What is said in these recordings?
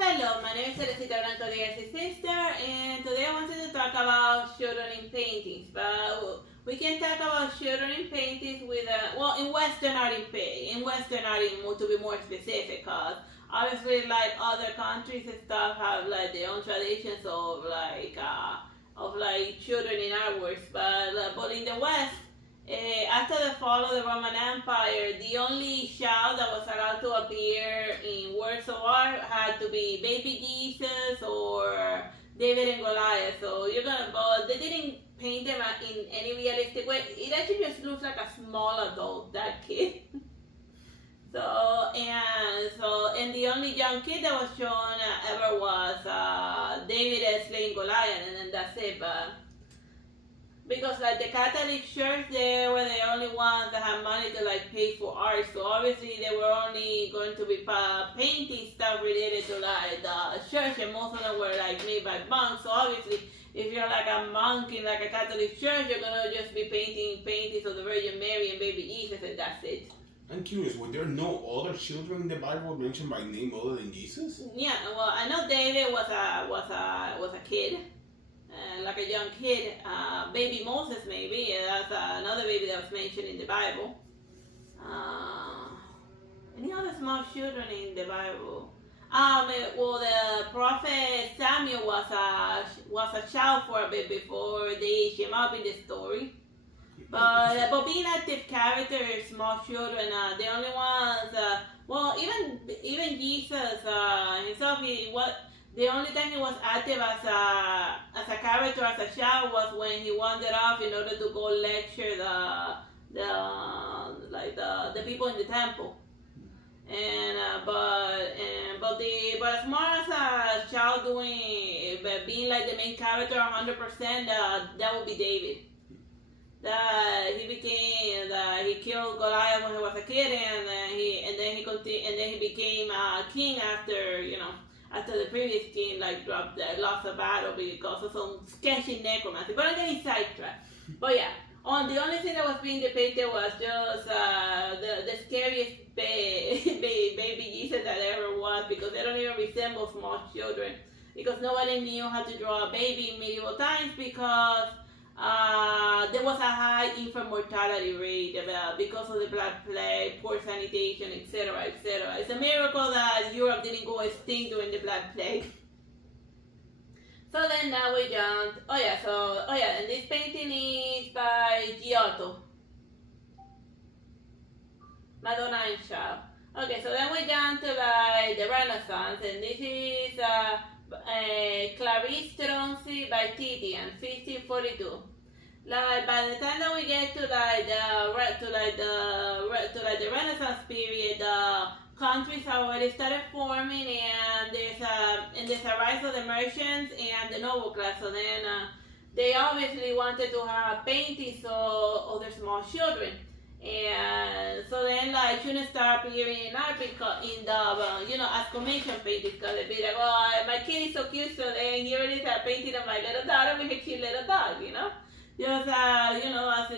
Hello, my name is Artsy Sister, and today I wanted to talk about children in paintings. But we can talk about children in paintings with in Western art in Western art to be more specific, cause obviously like other countries and stuff have like their own traditions of like children in artworks, but in the West. After the fall of the Roman Empire, the only child that was allowed to appear in works of art had to be baby Jesus or David and Goliath. But they didn't paint them in any realistic way. It actually just looks like a small adult, that kid. And the only young kid that was shown ever was David slaying Goliath, and then that's it. But because like the Catholic Church, they were the only ones that had money to like pay for art, so obviously they were only going to be painting stuff related to like the church, and most of them were like made by monks. So obviously, if you're like a monk in like a Catholic church, you're gonna just be painting paintings of the Virgin Mary and baby Jesus, and that's it. I'm curious, were there no other children in the Bible mentioned by name other than Jesus? Yeah, well, I know David was a kid. Like a young kid, baby Moses maybe, that's another baby that was mentioned in the Bible. Any other small children in the Bible? Well, the prophet Samuel was a child for a bit before they age him up in the story. But being active characters, small children, the only ones, even Jesus himself, the only time he was active as a character, as a child, was when he wandered off in order to go lecture the people in the temple. But as more as a child being like the main character 100%, that would be David. He killed Goliath when he was a kid, and then he became king after the previous king lost a battle because of some sketchy necromancy. But I'm getting sidetracked. But yeah, the only thing that was being depicted was just the scariest baby Jesus that ever was, because they don't even resemble small children, because nobody knew how to draw a baby in medieval times, because there was a high infant mortality rate because of the Black Plague, poor sanitation, etc., etc. It's a miracle that Europe didn't go extinct during the Black Plague. So then now we jumped. And this painting is by Giotto, Madonna and Child. Okay, so then we jump to like the Renaissance, and this is Clarice Stronzi by Titian, 1542. Like by the time that we get to the Renaissance period, countries already started forming, and there's a rise of the merchants and the noble class. So then they obviously wanted to have paintings of their small children. And so then like shouldn't start appearing in art because as commission paintings, because they'd be like, oh, my kid is so cute, so then here it is, a painting of my little daughter with a cute little dog, just as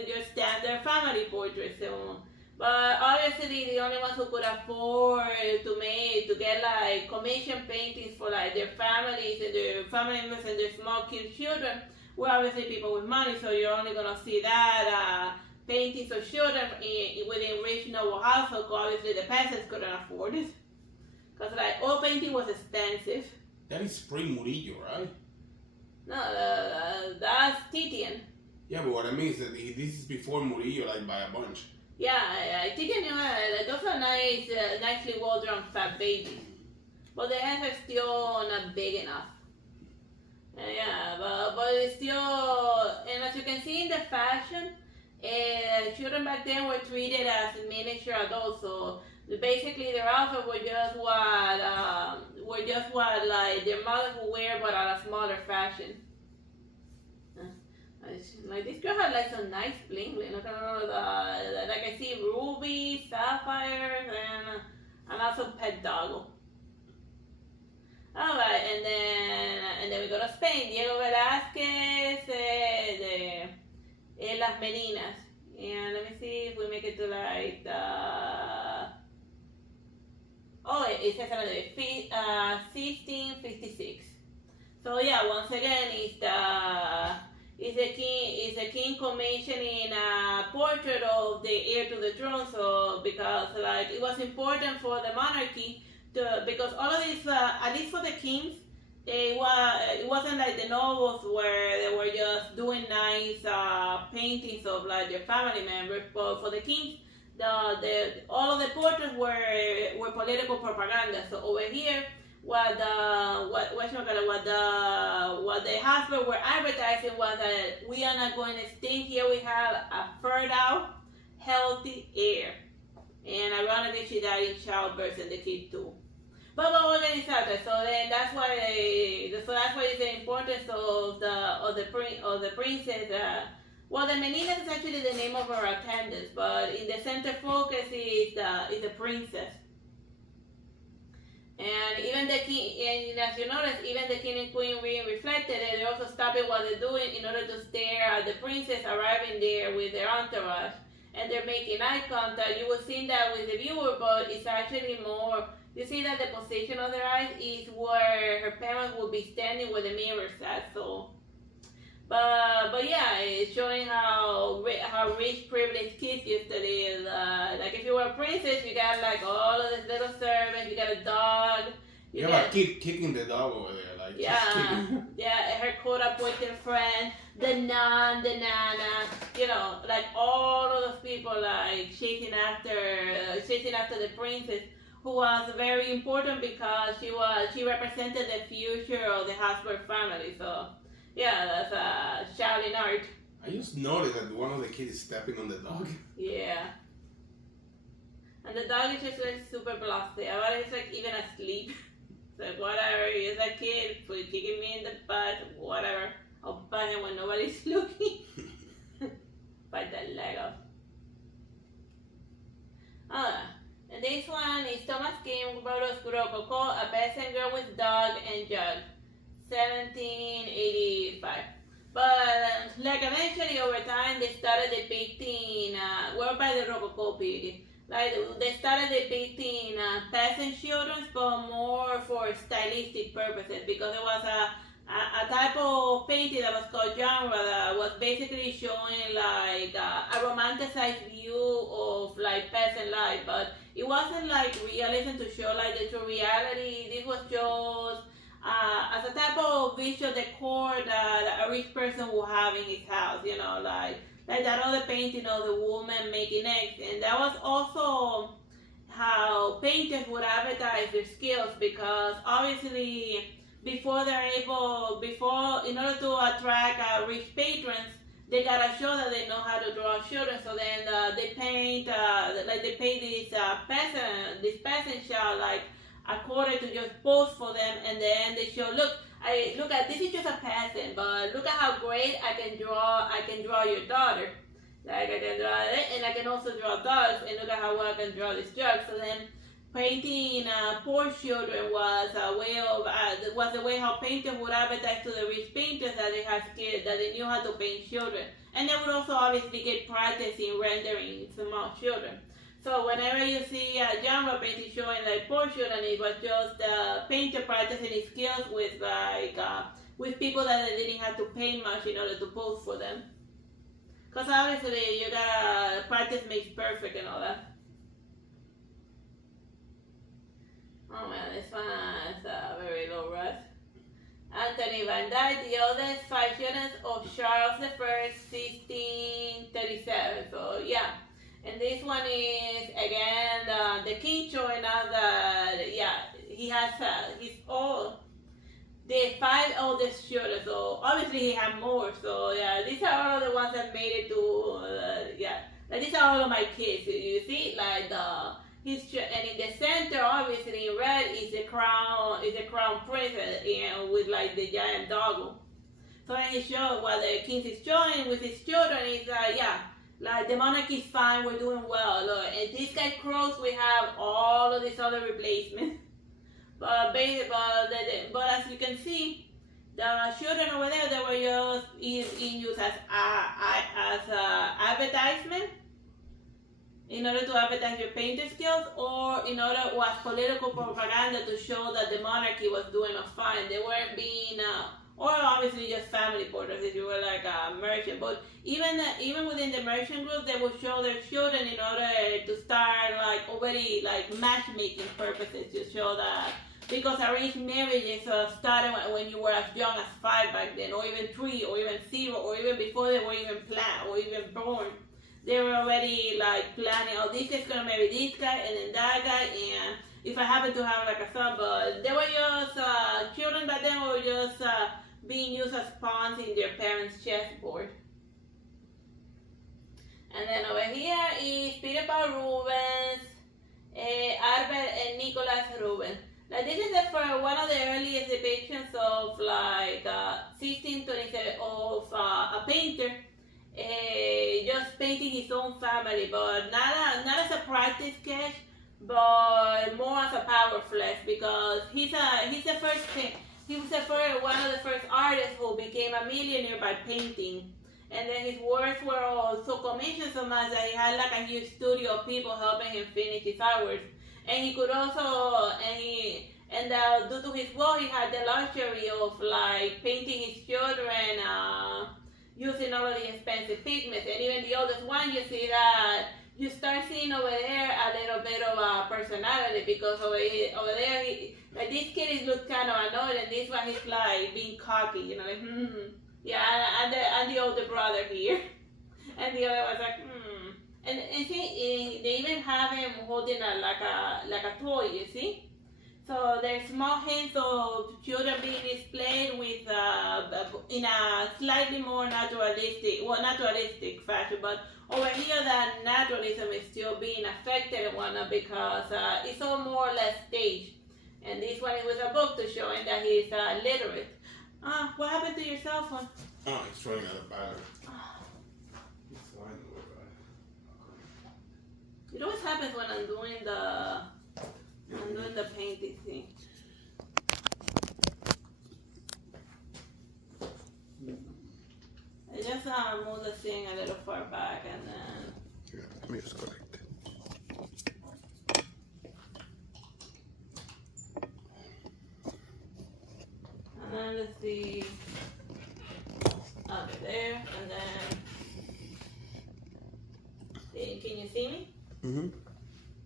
your standard family portrait. So, but obviously the only ones who could afford to get like commission paintings for like their families and their family members and their small cute children were obviously people with money. So you're only gonna see that paintings of children within rich noble households. Obviously the peasants couldn't afford it, because like oil painting was expensive. That is pre-Murillo, right? No, that's Titian. Yeah, but what I mean is that this is before Murillo, like by a bunch. Yeah, Titian, those are nicely well-drawn fat babies, but the hands are still not big enough. Yeah, but it's still, and as you can see in the fashion, children back then were treated as miniature adults. So basically, their outfits were just what like their mothers would wear, but at a smaller fashion. Like this girl had like some nice bling bling. Like I see rubies, sapphires, and also pet doggo. Alright, and then we go to Spain. Diego Velázquez, Las Meninas. And let me see if we make it to like the Oh, it says another 1656. So yeah, once again, is the king commissioning a portrait of the heir to the throne. So because like it was important for the monarchy to, because all of these at least for the kings, it wasn't like the nobles where they were just doing nice paintings of like their family members, but for the kings, all of the portraits were political propaganda. So over here, what the husband were advertising was that we are not going to extinct. Here we have a fertile, healthy heir, and ironically, she died in childbirth and the kid too. But we're getting started. So then that's why it's the importance of the princess. Well, the menina is actually the name of her attendants, but in the center focus is the princess. And even the king, and as you notice, even the king and queen being reflected, they're also stopping what they're doing in order to stare at the princess arriving there with their entourage. And they're making eye contact. You will see that with the viewer, but it's actually more, you see that the position of their eyes is where her parents will be standing where the mirror's at. So, but yeah, it's showing how rich, privileged kids used to live. Like if you were a princess, you got like all of these little servants. You got a dog. You have a kid kicking the dog over there, like yeah, yeah. Her court-appointed friend, the nun, the nana. You know, like all of those people like chasing after the princess, who was very important because she represented the future of the Habsburg family. So. Yeah, that's a shouting art. I just noticed that one of the kids is stepping on the dog. Yeah. And the dog is just like super blasted. About it's like even asleep. It's like whatever, he's a kid, for kicking me in the butt, whatever. I'll butt him when nobody's looking. Bite that leg off. And this one is Thomas King, Barros Rococo, A Peasant Girl with Dog and Jug. 1785. But like eventually over time they started depicting well by the Rococo period. Like they started depicting peasant children, but more for stylistic purposes, because there was a type of painting that was called genre that was basically showing like a romanticized view of like peasant life, but it wasn't like realism to show like the true reality. This was just as a type of visual decor that a rich person will have in his house, you know, like that other painting of the woman making eggs. And that was also how painters would advertise their skills, because obviously in order to attract rich patrons, they gotta show that they know how to draw children. So then they paint this peasant child like according to just pose for them, and then they show, look at this is just a peasant, but look at how great I can draw your daughter. Like I can draw it, and I can also draw dogs, and look at how well I can draw this jug. So then painting poor children was a way how painters would advertise to the rich painters that they had skills, that they knew how to paint children, and they would also obviously get practice in rendering small children. So whenever you see a genre painting showing like poor children, it was just painter practicing his skills with with people that they didn't have to pay much in order to pose for them. Because obviously you gotta practice makes perfect and all that. Oh man, this one is very low res. Anthony Van Dyke, The Oldest 5 Children of Charles I, 1637. So yeah. And this one is again the king showing us that he has the 5 oldest children. So obviously he had more. So yeah, these are all of the ones that made it to like these are all of my kids. You see, like and in the center, obviously in red is the crown prince, with like the giant doggo. So then he showed what the king is showing with his children is like the monarchy is fine, we're doing well. Look, and this guy crows, we have all of these other replacements. But as you can see, the children over there, they were just in use as advertisement. in order to advertise your painting skills, or in order was political propaganda to show that the monarchy was doing fine. They weren't being, or obviously just family portraits if you were like a merchant. But even within the merchant group, they would show their children in order to start like already like matchmaking purposes to show that. Because arranged marriages started when you were as young as 5 back then, or even 3, or even 0, or even before they were even planned, or even born. They were already like planning, oh, this is gonna marry this guy and then that guy, and if I happen to have like a son, but they were just children back then were just being used as pawns in their parents' chessboard. And then over here is Peter Paul Rubens, Albert and Nicholas Rubens. Like this is one of the earliest depictions of like 1627 of a painter. Just painting his own family, but not as a practice sketch, but more as a power flash, because he was one of the first artists who became a millionaire by painting, and then his works were also commissioned so much that he had like a huge studio of people helping him finish his artworks, and he could also due to his work he had the luxury of like painting his children. Using all of the expensive pigments, and even the oldest one, you see that you start seeing over there a little bit of a personality, because over there, like this kid looks kind of annoyed, and this one he's like being cocky, you know, like yeah, and the older brother here, and the other one's like and see, they even have him holding like a toy, you see. So there's small hints of children being displayed with in a slightly more naturalistic fashion. But over here, that naturalism is still being affected and whatnot, because it's all more or less staged. And this one, it was a book to showing that he's literate. What happened to your cell phone? Oh, it's running out of battery. It's fine. It always happens when I'm doing the painting thing. I just move the thing a little far back, and then... Yeah, let me just collect it. And then let's see... Okay, there, and then... Can you see me? Mm-hmm.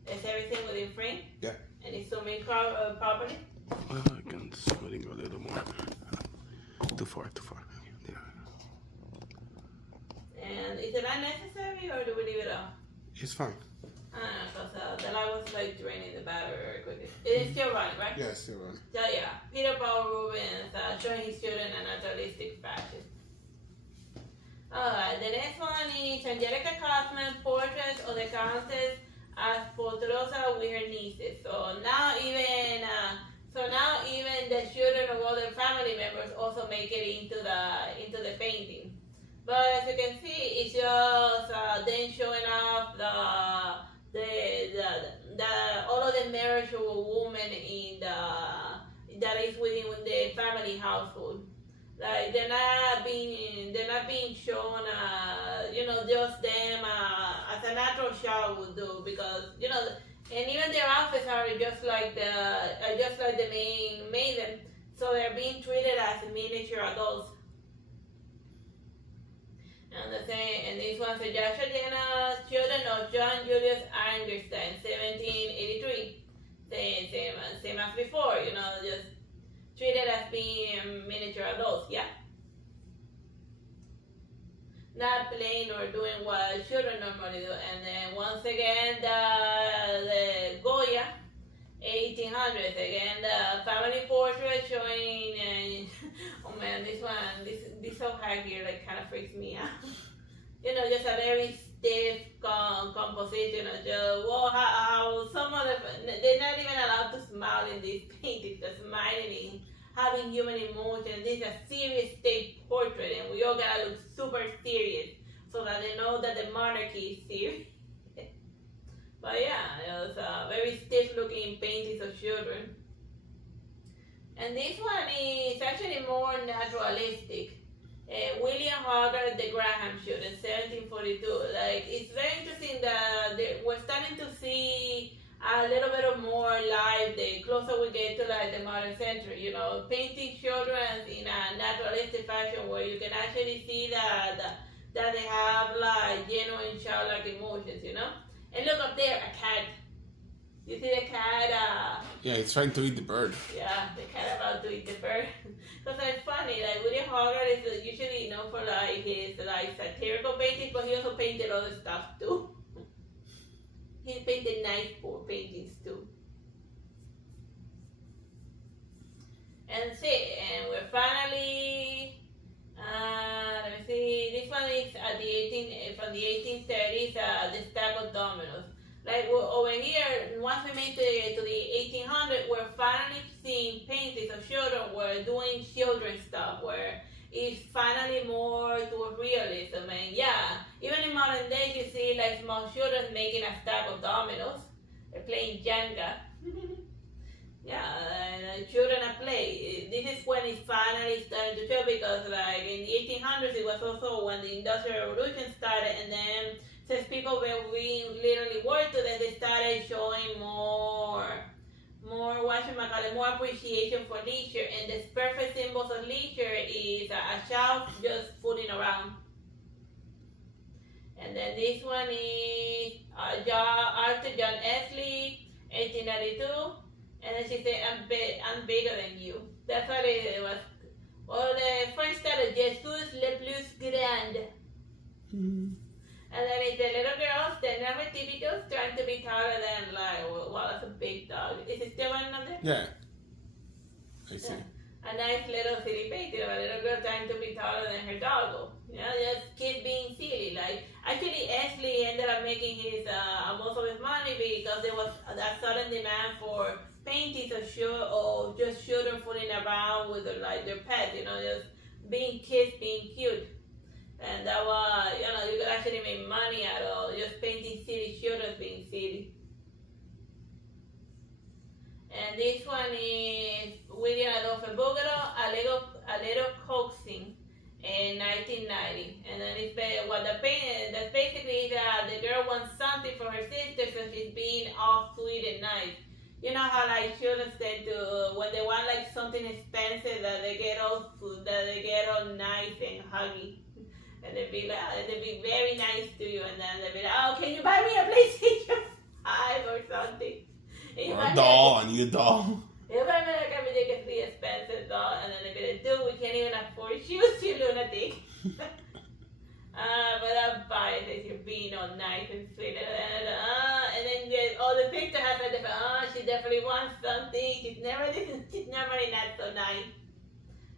Is everything within frame? Yeah. And it's zooming properly? I can zoom in a little more. Too far. There. And is it not necessary, or do we leave it off? It's fine. Because the light was like draining the battery very quickly. It is still running, right? Yeah, it's still running. So yeah, Peter Paul Rubens showing his children a naturalistic fashion. Alright, the next one is Angelica Kaufman, Portraits of the Countess as Potrosa with her nieces. So now even the children of other family members also make it into the painting. But as you can see, it's just then showing off all of the marriage of a woman that is within the family household. Like they're not being shown, just them as a natural child would do, because and even their outfits are just like the main maiden, so they're being treated as miniature adults. And the same, and this one's Joshua Jenna's children of John Julius Angerstein, 1783. Same as before, just treated as being miniature adults, yeah. Not playing or doing what children normally do. And then once again, the Goya, 1800s. Again, the family portrait showing, oh man, this so high here, like, kind of freaks me out. Just a very stiff composition of just, how some of they're not even allowed to smile in these paintings. The smiling, having human emotion. This is a serious state portrait, and we all gotta look super serious so that they know that the monarchy is serious. But yeah, it was a very stiff looking paintings of children. And this one is actually more naturalistic. William Hogarth, the Graham shoot in 1742. Like, it's very interesting that we're starting to see a little bit of more life the closer we get to like the modern century. You know, painting children in a naturalistic fashion where you can actually see that they have like genuine childlike emotions. You know, and look up there, a cat. You see the cat? Yeah, it's trying to eat the bird. Yeah, the cat about to eat the bird. Because it's funny, like William Hogarth is usually known for like his like satirical paintings, but he also painted other stuff too. He painted nice poor paintings too. And we're finally, let me see, this one is at from the 1830s, the stack of dominoes. Like over here, once we made to the 1800s, we're finally seeing paintings of children. We're doing children's stuff where it's finally more towards realism. And yeah, even in modern days, you see like small children making a stack of dominoes. They're playing Jenga. Yeah, children at play. This is when it finally started to show because like in the 1800s, it was also when the Industrial Revolution started, and then since people were being literally worked to them, they started showing more more appreciation for leisure, and the perfect symbols of leisure is a child just fooling around. And then this one is Arthur John Esley, 1892, and then she said, I'm bigger than you. That's what it was. Or the French started, Jesus le plus grand. And then it's the little girls, the Nefertiti's trying to be taller than, like, wow, that's a big dog. Is it still running on there? Yeah. I see. Yeah. A nice little silly painting of a little girl trying to be taller than her doggo. You know, just kids being silly. Like, actually, Ashley ended up making his most of his money because there was a sudden demand for paintings of just children fooling around with like their pets. You know, just being kids, being cute. And that was, you know, you could actually make money out of just painting silly children being silly. And this one is William Adolphe Bouguereau, a little coaxing in 1990. And then it's what the paint that's basically the girl wants something for her sister, so she's being all sweet and nice. You know how like children tend to when they want like something expensive that they get all nice and huggy. And they'd be like, they'd be very nice to you, and then they'd be like, oh, can you buy me a PlayStation 5 or something? Or a doll, I need a doll. You buy me like a ridiculously expensive doll, and then they'd be like, dude, we can't even afford shoes, you lunatic. But I'm fine, since you're being all nice and sweet, and then the picture has like, she definitely wants something, she's never not so nice.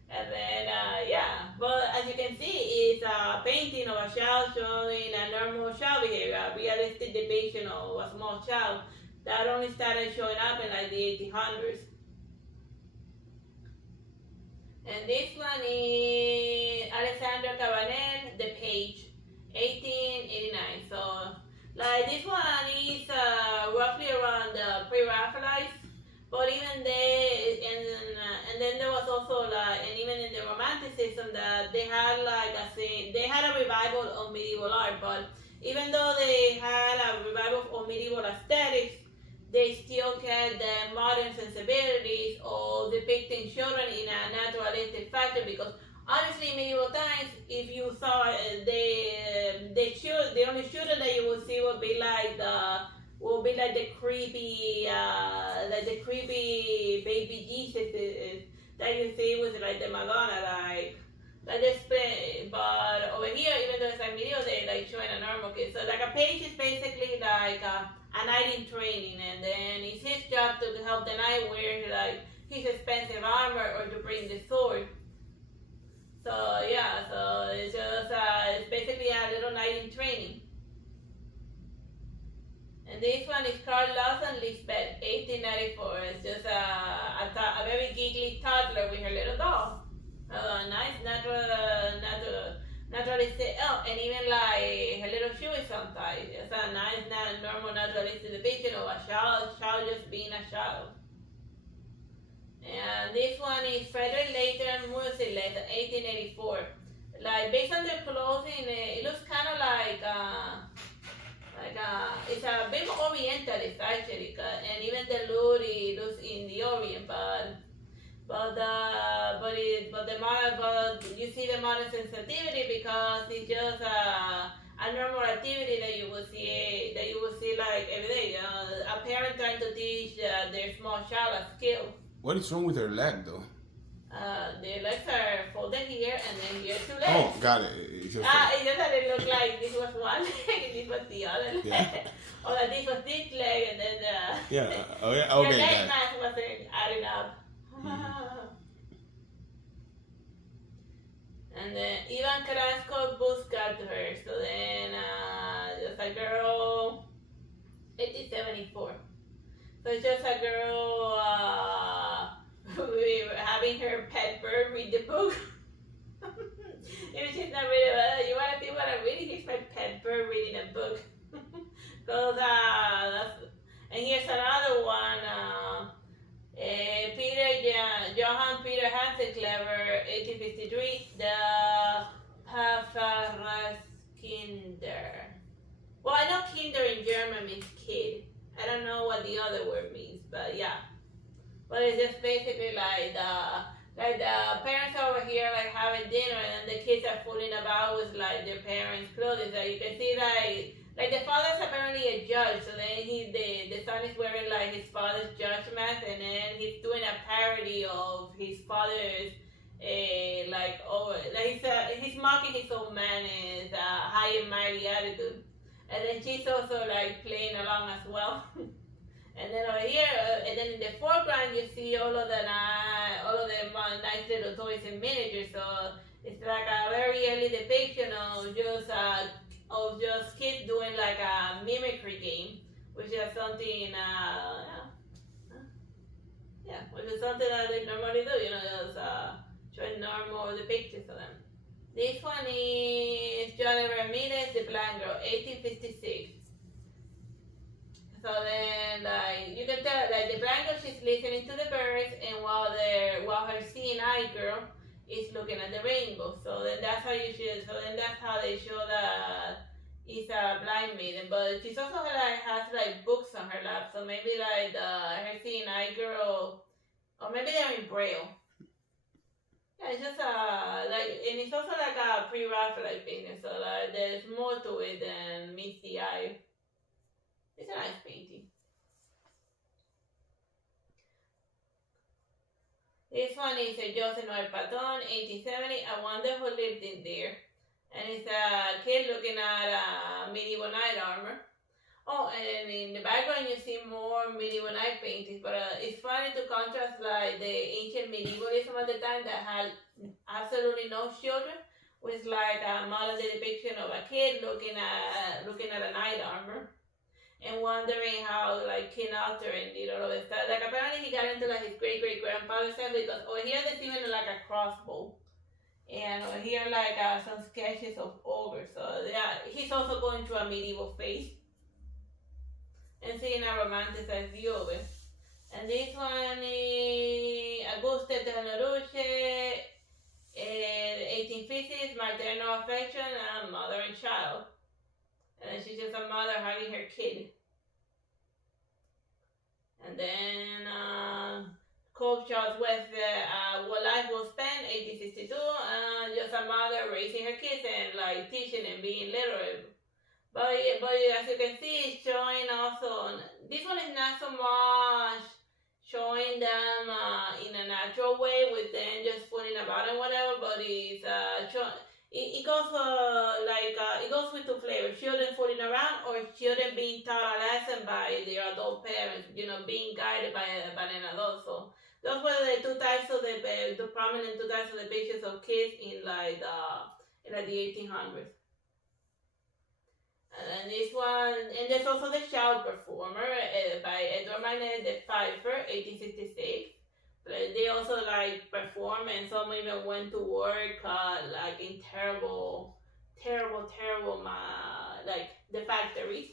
And then, yeah, but as you can see, it's a painting of a child showing a normal child behavior, a realistic depiction of a small child that only started showing up in like the 1800s. And this one is Alexander Cabanel, The Page, 1889. So, like this one is roughly around the pre-Raphaelites. But even and then there was also like, and even in the Romanticism, that they had like they had a revival of medieval art. But even though they had a revival of medieval aesthetics, they still kept the modern sensibilities of depicting children in a naturalistic fashion. Because honestly, in medieval times, if you saw the only children that you would see would be like the creepy baby Jesus that you see with like the Madonna, like display. But over here, even though it's like medieval, they like showing a normal kid. So like a page is basically like a knight in training, and then it's his job to help the knight wear like his expensive armor or to bring the sword. So yeah, so it's just it's basically a little knight in training. And this one is Carl Lawson Lisbeth, 1894. It's just a very giggly toddler with her little doll. Nice, naturalistic. Oh, and even like her little shoe is sometimes. It's a nice, normal, naturalistic depiction of a child just being a child. And this one is Frederick Leighton Musillet, 1884. like based on their clothing, it looks kind of like it's a bit orientalist actually, and even the look it looks in the Orient, but you see the modern sensitivity because it's just a normal activity that you will see like every day. A parent trying to teach their small child a skill. What is wrong with her leg though? The legs are folded here and then here two legs. Oh, got it. It's just that it looked like this was one leg and this was the other leg. Yeah. Or that this was this leg and then the Oh yeah. Okay. the leg mass wasn't adding up. And then Ivan Carrasco Buscat her. So then just a girl 1874. So it's just a girl having her pet bird read the book. If she's not reading, you want to see what I'm reading? Here's my pet bird reading a book. And here's another one. Johann Peter Hansenclever, 1853, the Pfafferkinder. Well, I know kinder in German means kid. I don't know what the other word means, but yeah. But it's just basically like the parents over here like having dinner and then the kids are fooling about with like their parents' clothes. So you can see like the father's apparently a judge, so then the son is wearing like his father's judge mask, and then he's doing a parody of his father's he's mocking his old man and high and mighty attitude, and then she's also like playing along as well. And then over here, and then in the foreground, you see all of the nice little toys and miniatures. So it's like a very early depiction of just kids doing like a mimicry game, which is something, which is something that they normally do. Just showing normal depictions of them. This one is Johnny Ramirez, The Blind Girl, 1856. So then, like, you can tell, like, the blind girl, she's listening to the birds, and while her seeing eye girl is looking at the rainbow. So then that's how that's how they show that it's a blind maiden. But she's also like has like books on her lap, so maybe like her seeing eye girl, or maybe they're in braille. Yeah, it's just and it's also like a pre-Raphaelite painting, so like there's more to it than meets the eye. It's a nice painting. This one is a Joseph Noel Paton, 1870. I wonder who lived in there. And it's a kid looking at medieval knight armor. Oh, and in the background you see more medieval knight paintings, but it's funny to contrast like the ancient medievalism at the time that had absolutely no children with like a modern depiction of a kid looking at a knight armor. And wondering how like King Arthur did all of this stuff. Like apparently he got into like his great grandfather's stuff, because over here there's even like a crossbow, and over here like some sketches of ogres. So yeah, he's also going through a medieval phase and seeing a romanticized view of it. And this one is Auguste Tenoruche, 1850s, maternal affection, and mother and child. And then she's just a mother hugging her kid. And then Cope Charles West, What Life Will Spend, 1862. Just a mother raising her kids and like teaching and being literate. But as you can see, it's showing also. This one is not so much showing them in a natural way with them just fooling about and whatever. But it's showing. It goes it goes with two flavors: children fooling around, or children being taught a lesson by their adult parents. Being guided by an adult. So those were the two types of the prominent two types of depictions of kids in the 1800s. And then this one, and there's also the Child Performer by Edward Manet de Pfeiffer, 1866. They also like perform, and some even went to work like in terrible like the factories.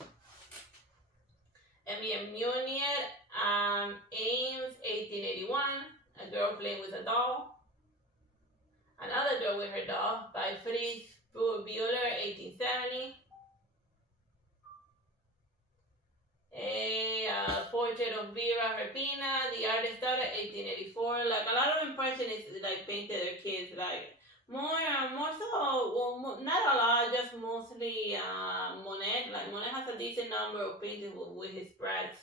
Emmy Munier, Ames, 1881, a girl playing with a doll. Another Girl with Her Doll by Fritz Bueller, 1870. A portrait of Vera Herpina, the artist's daughter, 1884. Like a lot of impressionists like painted their kids like more so, well, not a lot, just mostly Monet. Like Monet has a decent number of paintings with his brats.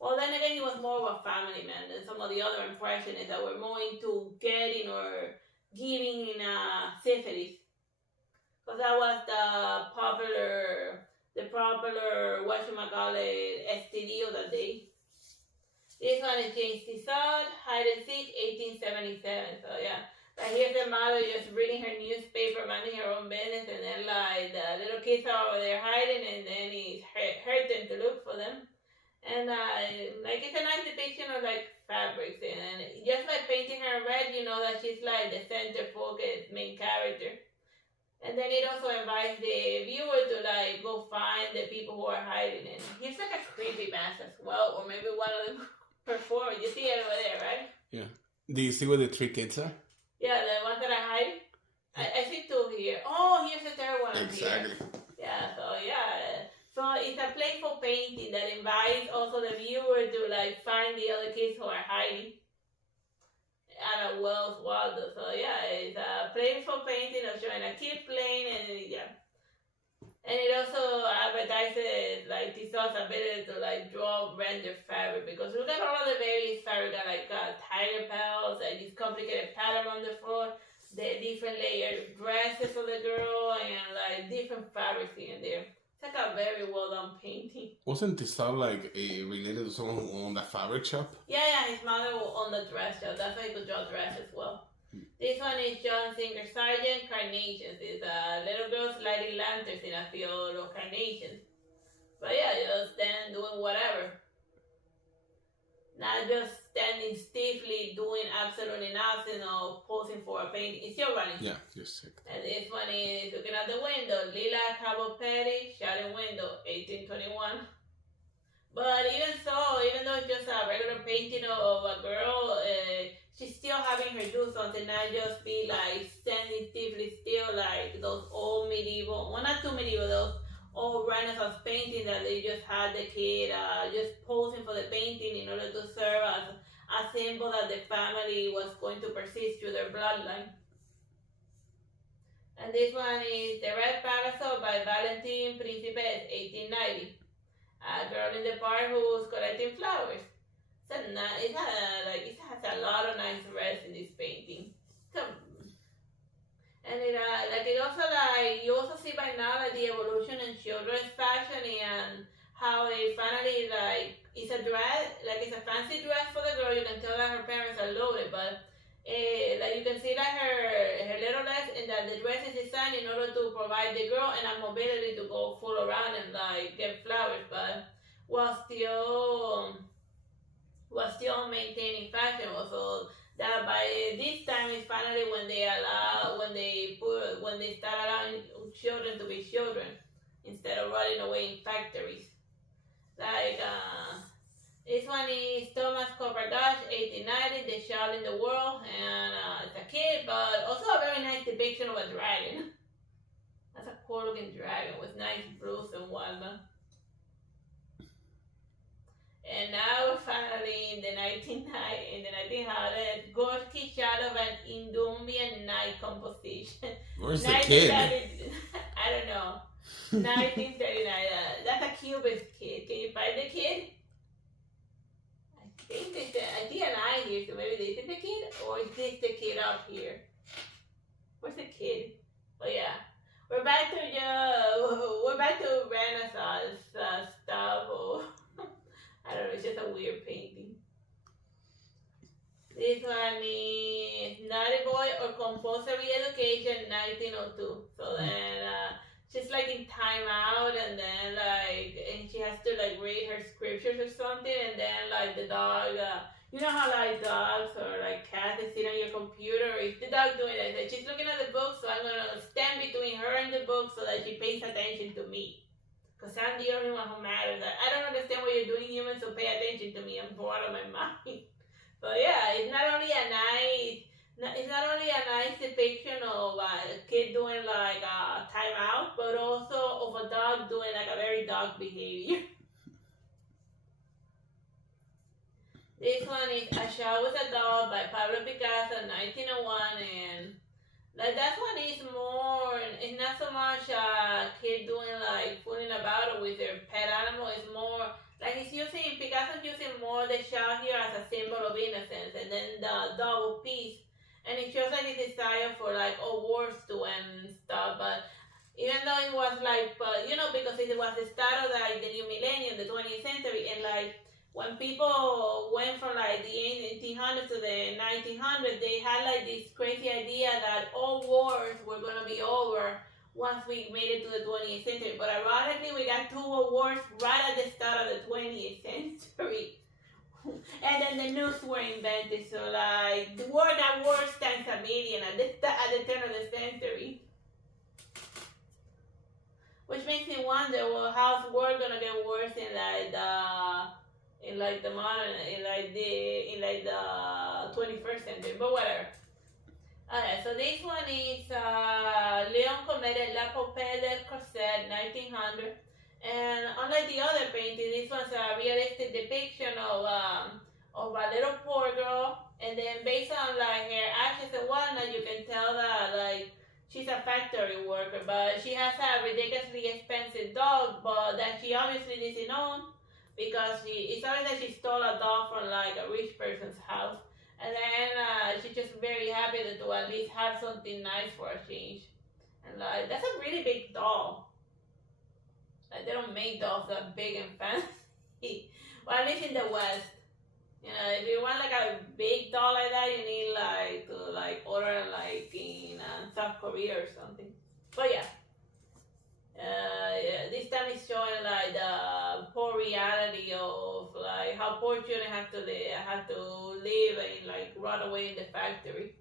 Well, then again, he was more of a family man than some of the other impressionists that were more into getting or giving in syphilis. Because that was the popular whatchamacallit STD of the day. This one is James Tissot, Hide and Seek, 1877. So yeah, like here's the mother just reading her newspaper, minding her own business, and then like the little kids are over there hiding, and then he's hurting to look for them. And like it's a nice depiction of like fabrics, and just like painting her red, you know that she's like the center focus main character. And then it also invites the viewer to like go find the people who are hiding in. He's like a creepy mask as well, or maybe one of them performers. You see it over there, right? Yeah. Do you see where the 3 kids are? Yeah, the ones that are hiding. I see 2 here. Oh, here's the 3rd one. Exactly. Here. Yeah. So it's a playful painting that invites also the viewer to like find the other kids who are hiding. At a Wells Waldo. So yeah, it's a playful painting of showing a kid playing, and yeah. And it also advertises like Tissot's ability to like draw render fabric, because look at all of the various fabric, like tiger pelts, and this complicated pattern on the floor, the different layered dresses for the girl, and like different fabrics in there. It's like a very well done painting. Wasn't Tissot like related to someone who owned a fabric shop? Yeah, his mother owned the dress shop. That's why he could draw dress as well. This one is John Singer Sargent, Carnations. It's a little girl lighting lanterns in a field of carnations. But yeah, just then doing whatever. Not just standing stiffly doing absolutely nothing or posing for a painting. It's your running. Yeah, just sick. And this one is looking out the window. Lila Cabo Petty, Shouting Window, 1821. But even though it's just a regular painting of a girl, she's still having her do something, not just be like standing stiffly still like those old medieval, well not too medieval, those old Renaissance painting that they just had the kid just posing for the painting in order to serve as a symbol that the family was going to persist through their bloodline. And this one is The Red Parasol by Valentin Principes, 1890. A girl in the park who's collecting flowers. It has a lot of nice reds in this painting. And you also see by now like the evolution in children's fashion, and how it finally it's a dress, like it's a fancy dress for the girl. You can tell that her parents are loaded, but you can see that her little legs, and that the dress is designed in order to provide the girl and a mobility to go full around and get flowers, but while still maintaining fashion. Also, that by this time is finally when they start allowing children to be children instead of running away in factories. This one is Thomas Coverdash, 1890, The Child in the World, and it's a kid, but also a very nice depiction of a dragon. That's a cool looking dragon with nice blues and whatnot. And now finally in the 1900s, Gorky Shadow and Indumbian Night composition. Where's the kid? I don't know. 1939. That's a Cubist kid. Can you find the kid? I see an eye here, so maybe this is the kid, or is this the kid up here? Where's the kid? Oh yeah, we're back to Renaissance stuff. Or I don't know, it's just a weird painting. This one is Naughty Boy or Compulsory Education, 1902. So then she's like in timeout, and then and she has to read her scriptures or something, and then the dog, you know how dogs or cats, they sit on your computer. If the dog doing that, she's looking at the book, so I'm gonna stand between her and the book so that she pays attention to me. Because I'm the only one who matters. I don't understand what you're doing, humans, so pay attention to me. I'm bored of my mind. So yeah, it's not only a It's not only a nice depiction of a kid doing like a timeout, but also of a dog doing like a very dog behavior. This one is A Shot with a Dog by Pablo Picasso, 1901, and like that one is more. It's not so much a kid doing like fooling about with their pet animal. It's more like he's using Picasso's using more the shell here as a symbol of innocence, and then the double piece, and it shows like his desire for like wars to and stuff. But even though it was like, because it was the start of like the new millennium, the 20th century, and like when people went from like the 1800s to the 1900s, they had like this crazy idea that all wars were gonna be over once we made it to the 20th century. But ironically, we got two world wars right at the start of the 20th century. And then the nukes were invented, so like the war got worse times a million at the turn of the century. Which makes me wonder, well, how's the war gonna get worse in like the modern, in like the 21st century, but whatever. Okay, so this one is Leon committed La Poupée del Corset, 1900. And unlike the other painting, this one's a realistic depiction of a little poor girl. And then based on like her ashes and whatnot, you can tell that like she's a factory worker, but she has a ridiculously expensive dog, but that she obviously doesn't own, because it's always that she stole a dog from like a rich person's house. And then she's just very happy to at least have something nice for a change. And like, that's a really big doll. Like, they don't make dolls that big and fancy. Well, at least in the West. You know, if you want like a big doll like that, you need like to like order like in South Korea or something. But yeah. This time is showing like the poor reality of like how poor children have to live and like run away in the factory.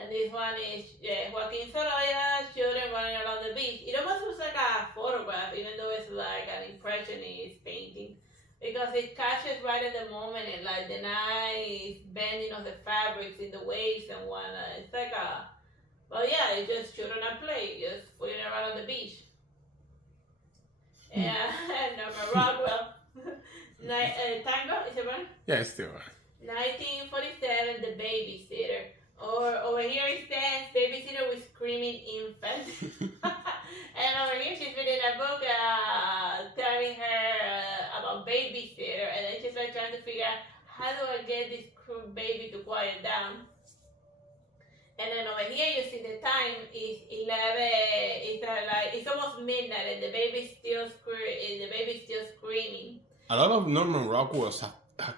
And this one is Joaquin Sorolla, children running along the beach. It almost looks like a photograph, even though it's like an impressionist painting, because it catches right at the moment and like the nice bending of the fabrics in the waves and whatnot. It's like a But yeah, it's just children at play, just fooling around on the beach. Yeah, Norman Rockwell. Tango, is it right? Yeah, it's still right. 1947, The Babysitter. Or over here it says Babysitter with Screaming Infant. And over here she's reading a book telling her about babysitter, and then she's like trying to figure out how do I get this baby to quiet down. And then over here you see the time is 11. It's almost midnight, and the baby's still screaming. A lot of Norman Rockwells have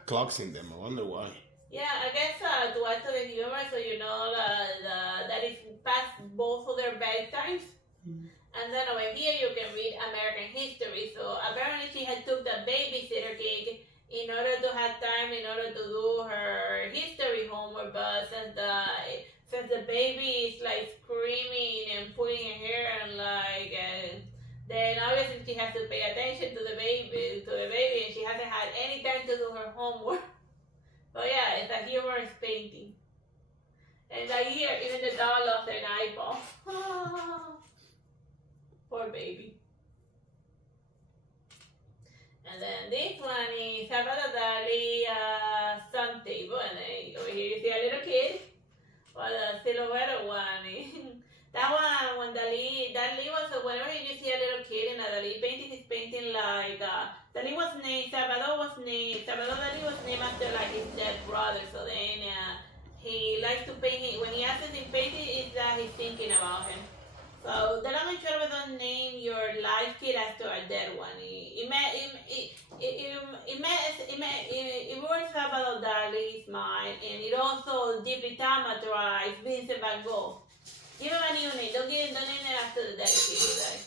clocks in them. I wonder why. Yeah, I guess to add to the humor, so you know that it's past both of their bedtimes. Mm-hmm. And then over here you can read American history. So apparently she had took the babysitter gig in order to have time in order to do her history homework, but since the baby is like screaming and pulling her hair and like, then obviously she has to pay attention to the baby, and she hasn't had any time to do her homework. So yeah, it's a humorous painting. And like here, even the doll lost an eyeball. Poor baby. And then this one is Salvador Dali sun table, and then over here you see a little kid. Well, the silhouette one. That one, when Dali was, whenever you see a little kid in a Dali painting, he's painting like, Salvador Dali was named after like his dead brother, so then he likes to paint, when he asks him painting, it's that he's thinking about him. So the long and short of it, don't name your live kid after a dead one. It ruins Salvador Dali's mind, and it also deeply traumatized Vincent van Gogh. Give him a new name. Don't name him after the dead kid.